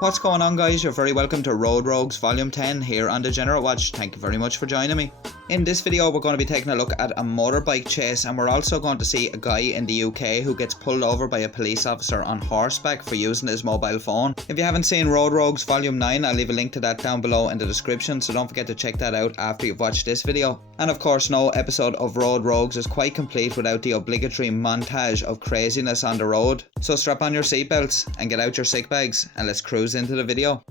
What's going on, guys? You're very welcome to Road Rogues Volume 10 here on Degenerate Watch. Thank you very much for joining me. In this video we're going to be taking a look at a motorbike chase, and we're also going to see a guy in the UK who gets pulled over by a police officer on horseback for using his mobile phone. If you haven't seen Road Rogues Volume 9, I'll leave a link to that down below in the description, so don't forget to check that out after you've watched this video. And of course, no episode of Road Rogues is quite complete without the obligatory montage of craziness on the road. So strap on your seatbelts and get out your sick bags and let's cruise into the video.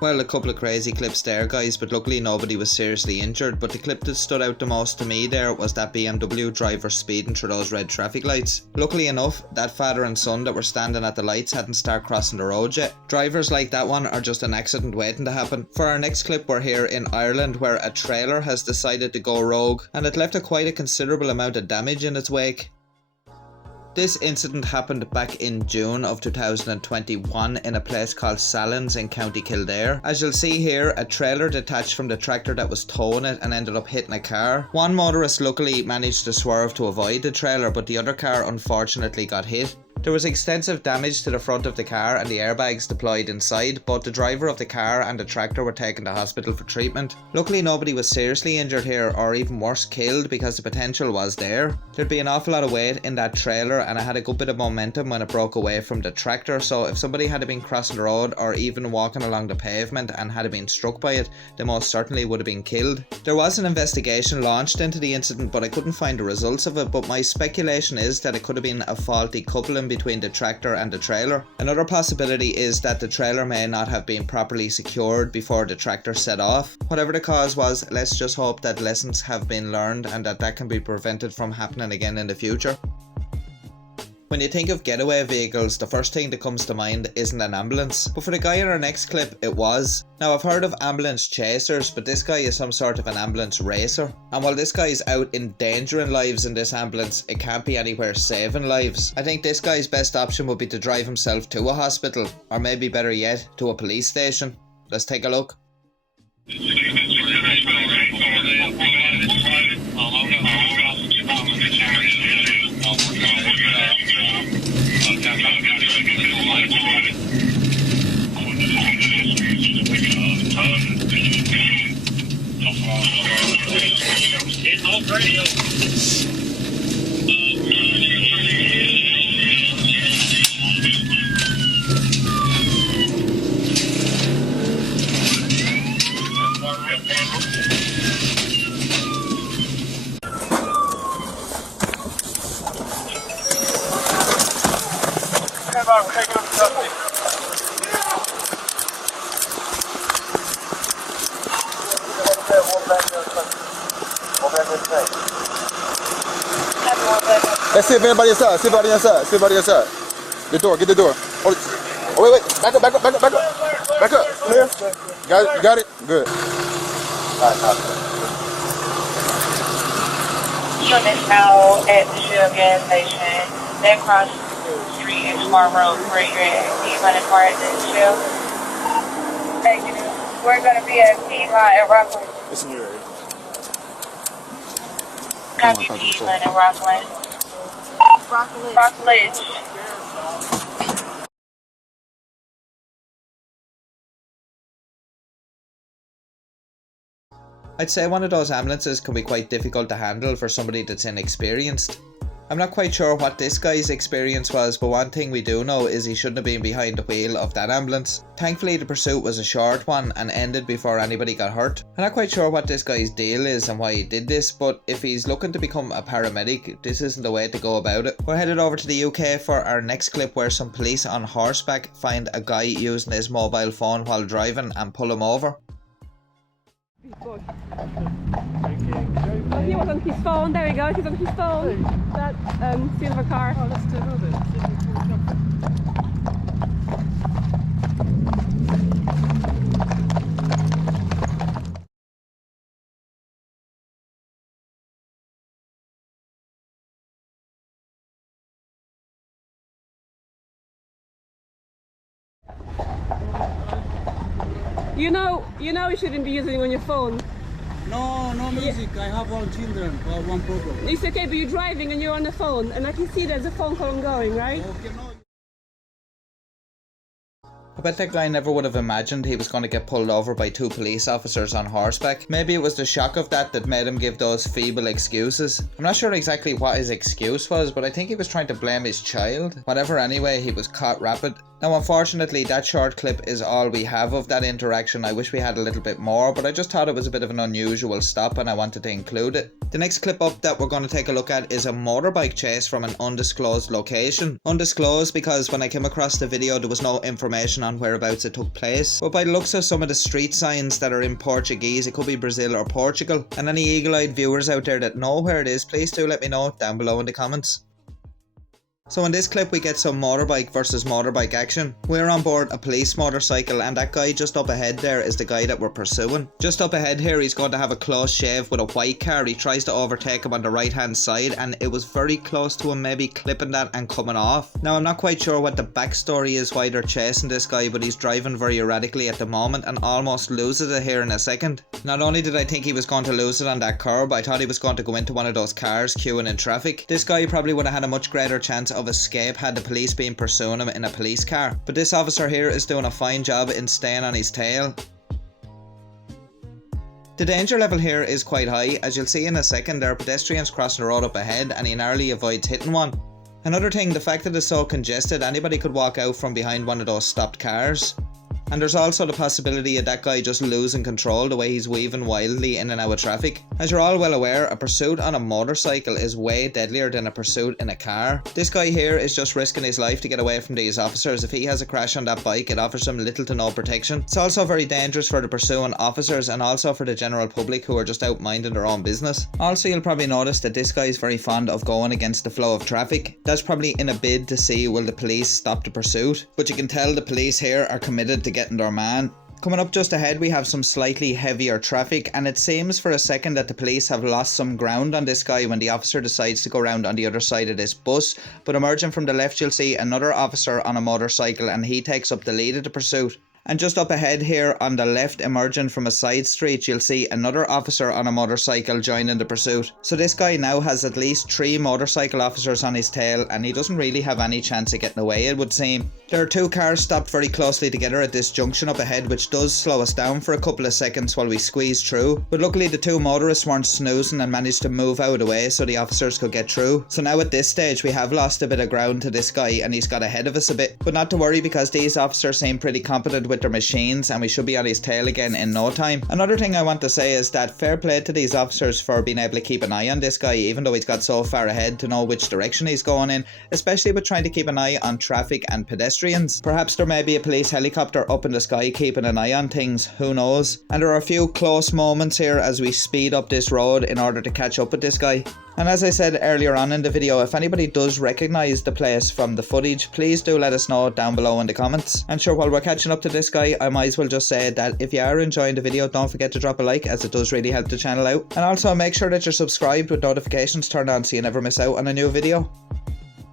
Well, a couple of crazy clips there, guys, but luckily nobody was seriously injured. But the clip that stood out the most to me there was that BMW driver speeding through those red traffic lights. Luckily enough, that father and son that were standing at the lights hadn't started crossing the road yet. Drivers like that one are just an accident waiting to happen. For our next clip, we're here in Ireland, where a trailer has decided to go rogue, and it left quite a considerable amount of damage in its wake. This incident happened back in June of 2021 in a place called Sallins in County Kildare. As you'll see here, a trailer detached from the tractor that was towing it and ended up hitting a car. One motorist luckily managed to swerve to avoid the trailer, but the other car unfortunately got hit. There was extensive damage to the front of the car and the airbags deployed inside. Both the driver of the car and the tractor were taken to hospital for treatment. Luckily nobody was seriously injured here, or even worse, killed, because the potential was there. There'd be an awful lot of weight in that trailer, and it had a good bit of momentum when it broke away from the tractor, so if somebody had been crossing the road or even walking along the pavement and had been struck by it, they most certainly would have been killed. There was an investigation launched into the incident, but I couldn't find the results of it, but my speculation is that it could have been a faulty coupling between the tractor and the trailer. Another possibility is that the trailer may not have been properly secured before the tractor set off. Whatever the cause was, let's just hope that lessons have been learned and that can be prevented from happening again in the future. When you think of getaway vehicles, the first thing that comes to mind isn't an ambulance, but for the guy in our next clip, it was. Now, I've heard of ambulance chasers, but this guy is some sort of an ambulance racer. And while this guy is out endangering lives in this ambulance, it can't be anywhere saving lives. I think this guy's best option would be to drive himself to a hospital, or maybe better yet, to a police station. Let's take a look. Let's see if anybody inside. See everybody inside. See everybody inside. The door. Get the door. Oh, wait. Back up. Back up. Clear. Got it. You got it. Good. Units now at the Shell gas station. They cross the street in Smart Road where you're at. You're going to part the Shell. Thank you. We're going to be at Piedmont and Rockland. Listen here. Copy Piedmont and Rockland. Rockledge. I'd say one of those ambulances can be quite difficult to handle for somebody that's inexperienced. I'm not quite sure what this guy's experience was, but one thing we do know is he shouldn't have been behind the wheel of that ambulance. Thankfully the pursuit was a short one and ended before anybody got hurt. I'm not quite sure what this guy's deal is and why he did this, but if he's looking to become a paramedic, this isn't the way to go about it. We're headed over to the UK for our next clip where some police on horseback find a guy using his mobile phone while driving and pull him over. Oh, he was on his phone. There we go. He's on his phone. That silver car. Oh, let's turn over. You know you shouldn't be using on your phone. No music. I have one children. One problem. It's okay, but you're driving and you're on the phone, and I can see there's a phone call ongoing, right? Okay, no. I bet that guy never would have imagined he was going to get pulled over by 2 police officers on horseback. Maybe it was the shock of that made him give those feeble excuses. I'm not sure exactly what his excuse was, but I think he was trying to blame his child. Whatever, anyway, he was caught rapid. Now unfortunately that short clip is all we have of that interaction. I wish we had a little bit more, but I just thought it was a bit of an unusual stop and I wanted to include it. The next clip up that we're going to take a look at is a motorbike chase from an undisclosed location. Undisclosed because when I came across the video there was no information on whereabouts it took place, but by the looks of some of the street signs that are in Portuguese, it could be Brazil or Portugal. And any eagle-eyed viewers out there that know where it is, please do let me know down below in the comments. So in this clip we get some motorbike versus motorbike action. We're on board a police motorcycle and that guy just up ahead there is the guy that we're pursuing. Just up ahead here he's going to have a close shave with a white car. He tries to overtake him on the right hand side and it was very close to him maybe clipping that and coming off. Now I'm not quite sure what the backstory is why they're chasing this guy, but he's driving very erratically at the moment and almost loses it here in a second. Not only did I think he was going to lose it on that curb, I thought he was going to go into one of those cars queuing in traffic. This guy probably would have had a much greater chance of escape had the police been pursuing him in a police car. But this officer here is doing a fine job in staying on his tail. The danger level here is quite high. As you'll see in a second, there are pedestrians crossing the road up ahead and he narrowly avoids hitting one. Another thing, the fact that it's so congested, anybody could walk out from behind one of those stopped cars. And there's also the possibility of that guy just losing control the way he's weaving wildly in and out of traffic. As you're all well aware, a pursuit on a motorcycle is way deadlier than a pursuit in a car. This guy here is just risking his life to get away from these officers. If he has a crash on that bike, it offers him little to no protection. It's also very dangerous for the pursuing officers and also for the general public who are just out minding their own business. Also, you'll probably notice that this guy is very fond of going against the flow of traffic. That's probably in a bid to see will the police stop the pursuit. But you can tell the police here are committed to getting their man. Coming up just ahead we have some slightly heavier traffic and it seems for a second that the police have lost some ground on this guy when the officer decides to go round on the other side of this bus, but emerging from the left you'll see another officer on a motorcycle and he takes up the lead of the pursuit. And just up ahead here on the left, emerging from a side street, you'll see another officer on a motorcycle joining the pursuit. So this guy now has at least 3 motorcycle officers on his tail and he doesn't really have any chance of getting away, it would seem. There are 2 cars stopped very closely together at this junction up ahead, which does slow us down for a couple of seconds while we squeeze through. But luckily the 2 motorists weren't snoozing and managed to move out of the way so the officers could get through. So now at this stage we have lost a bit of ground to this guy and he's got ahead of us a bit. But not to worry because these officers seem pretty competent with their machines and we should be on his tail again in no time. Another thing I want to say is that fair play to these officers for being able to keep an eye on this guy even though he's got so far ahead to know which direction he's going in, especially with trying to keep an eye on traffic and pedestrians. Perhaps there may be a police helicopter up in the sky keeping an eye on things, who knows. And there are a few close moments here as we speed up this road in order to catch up with this guy. And as I said earlier on in the video, if anybody does recognise the place from the footage, please do let us know down below in the comments. And sure, while we're catching up to this guy, I might as well just say that if you are enjoying the video, don't forget to drop a like as it does really help the channel out. And also make sure that you're subscribed with notifications turned on so you never miss out on a new video.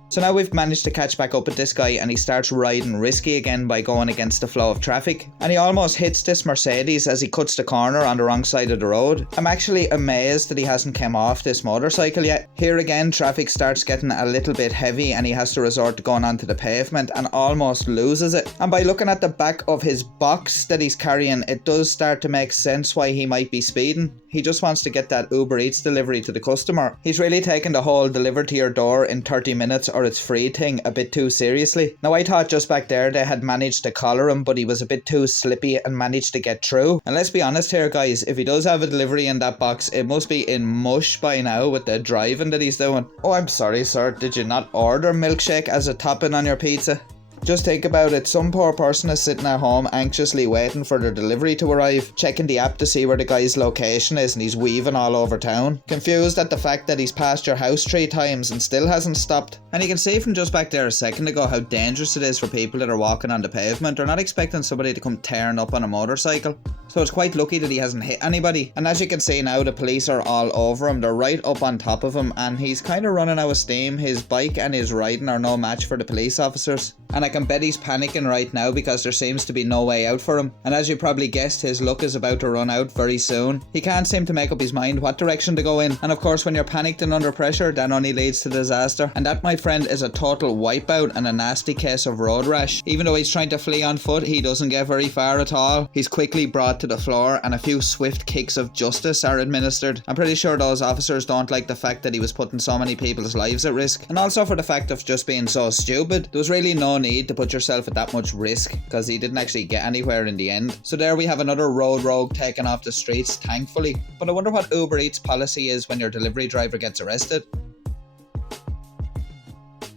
So now we've managed to catch back up with this guy and he starts riding risky again by going against the flow of traffic. And he almost hits this Mercedes as he cuts the corner on the wrong side of the road. I'm actually amazed that he hasn't come off this motorcycle yet. Here again traffic starts getting a little bit heavy and he has to resort to going onto the pavement and almost loses it. And by looking at the back of his box that he's carrying, it does start to make sense why he might be speeding. He just wants to get that Uber Eats delivery to the customer. He's really taken the whole deliver to your door in 30 minutes or it's free thing a bit too seriously. Now I thought just back there they had managed to collar him, but he was a bit too slippy and managed to get through. And let's be honest here guys, if he does have a delivery in that box, it must be in mush by now with the driving that he's doing. Oh, I'm sorry sir, did you not order milkshake as a topping on your pizza? Just think about it, some poor person is sitting at home anxiously waiting for their delivery to arrive, checking the app to see where the guy's location is, and he's weaving all over town, confused at the fact that he's passed your house 3 times and still hasn't stopped. And you can see from just back there a second ago how dangerous it is for people that are walking on the pavement. They're not expecting somebody to come tearing up on a motorcycle, so it's quite lucky that he hasn't hit anybody. And as you can see now, the police are all over him, they're right up on top of him, and he's kind of running out of steam. His bike and his riding are no match for the police officers, and I can bet he's panicking right now because there seems to be no way out for him. And as you probably guessed, his luck is about to run out very soon. He can't seem to make up his mind what direction to go in, and of course when you're panicked and under pressure, that only leads to disaster. And that, my friend, is a total wipeout and a nasty case of road rash. Even though he's trying to flee on foot, he doesn't get very far at all. He's quickly brought to the floor and a few swift kicks of justice are administered. I'm pretty sure those officers don't like the fact that he was putting so many people's lives at risk, and also for the fact of just being so stupid. There was really no need to put yourself at that much risk because he didn't actually get anywhere in the end. So there we have another road rogue taken off the streets, thankfully. But I wonder what Uber Eats policy is when your delivery driver gets arrested.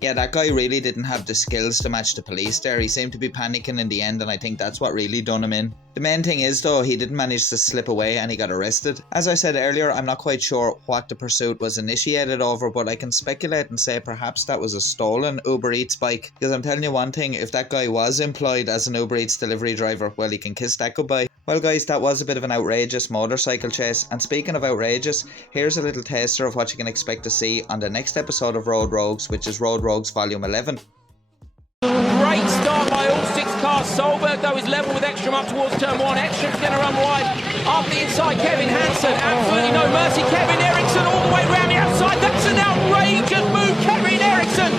Yeah, that guy really didn't have the skills to match the police there. He seemed to be panicking in the end, and I think that's what really done him in. The main thing is though, he didn't manage to slip away and he got arrested. As I said earlier, I'm not quite sure what the pursuit was initiated over, but I can speculate and say perhaps that was a stolen Uber Eats bike. Because I'm telling you one thing, if that guy was employed as an Uber Eats delivery driver, well, he can kiss that goodbye. Well guys, that was a bit of an outrageous motorcycle chase, and speaking of outrageous, here's a little taster of what you can expect to see on the next episode of Road Rogues, which is Road Rogues Volume 11. Great start by all 6 cars. Solberg though is level with Ekstrom up towards turn 1. Ekstrom's going to run wide. Up the inside, Kevin Hansen. Absolutely no mercy. Kevin Eriksson all the way round the outside. That's an outrageous move, Kevin Eriksson.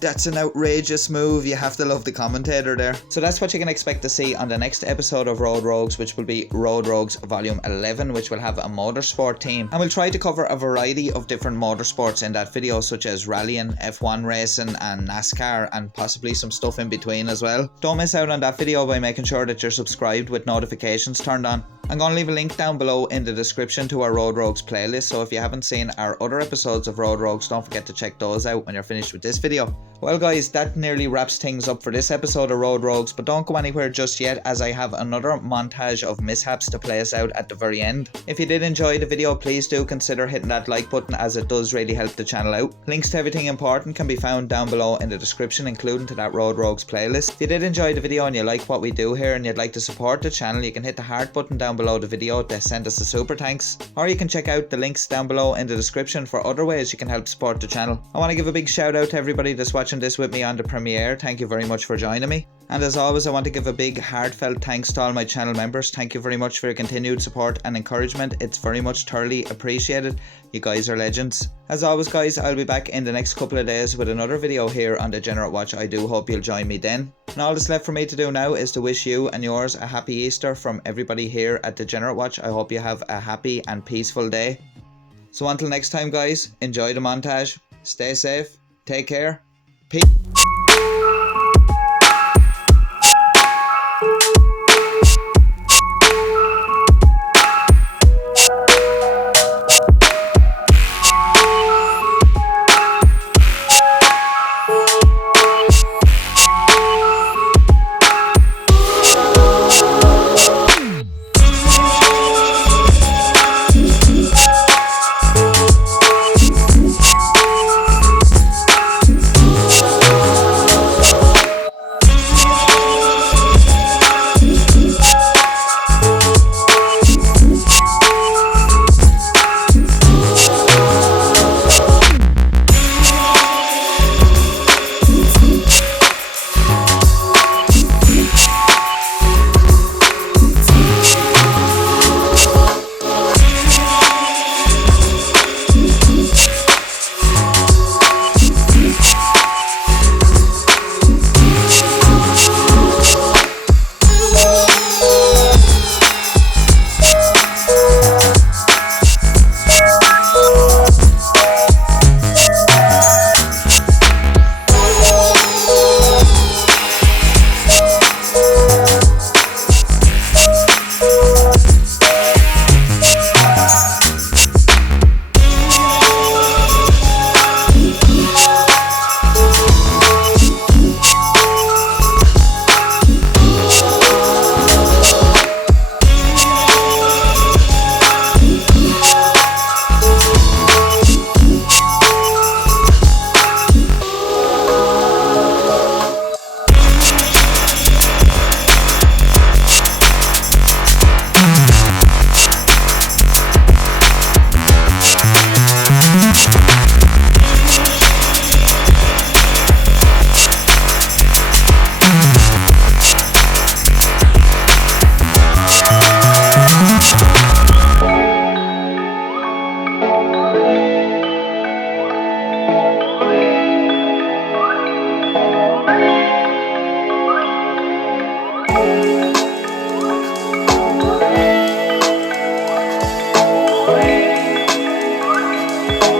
That's an outrageous move, you have to love the commentator there. So that's what you can expect to see on the next episode of Road Rogues, which will be Road Rogues Volume 11, which will have a motorsport team. And we'll try to cover a variety of different motorsports in that video, such as rallying, F1 racing and NASCAR, and possibly some stuff in between as well. Don't miss out on that video by making sure that you're subscribed with notifications turned on. I'm going to leave a link down below in the description to our Road Rogues playlist, so if you haven't seen our other episodes of Road Rogues, don't forget to check those out when you're finished with this video. Well guys, that nearly wraps things up for this episode of Road Rogues, but don't go anywhere just yet as I have another montage of mishaps to play us out at the very end. If you did enjoy the video, please do consider hitting that like button as it does really help the channel out. Links to everything important can be found down below in the description, including to that Road Rogues playlist. If you did enjoy the video and you like what we do here and you'd like to support the channel, you can hit the heart button down below the video to send us a super thanks, or you can check out the links down below in the description for other ways you can help support the channel. I want to give a big shout out to everybody that's watching this with me on the premiere. Thank you very much for joining me. And as always, I want to give a big heartfelt thanks to all my channel members. Thank you very much for your continued support and encouragement. It's very much thoroughly appreciated. You guys are legends. As always guys, I'll be back in the next couple of days with another video here on Degenerate Watch. I do hope you'll join me then. And all that's left for me to do now is to wish you and yours a happy Easter from everybody here at Degenerate Watch. I hope you have a happy and peaceful day. So until next time guys, enjoy the montage, stay safe, take care, peace.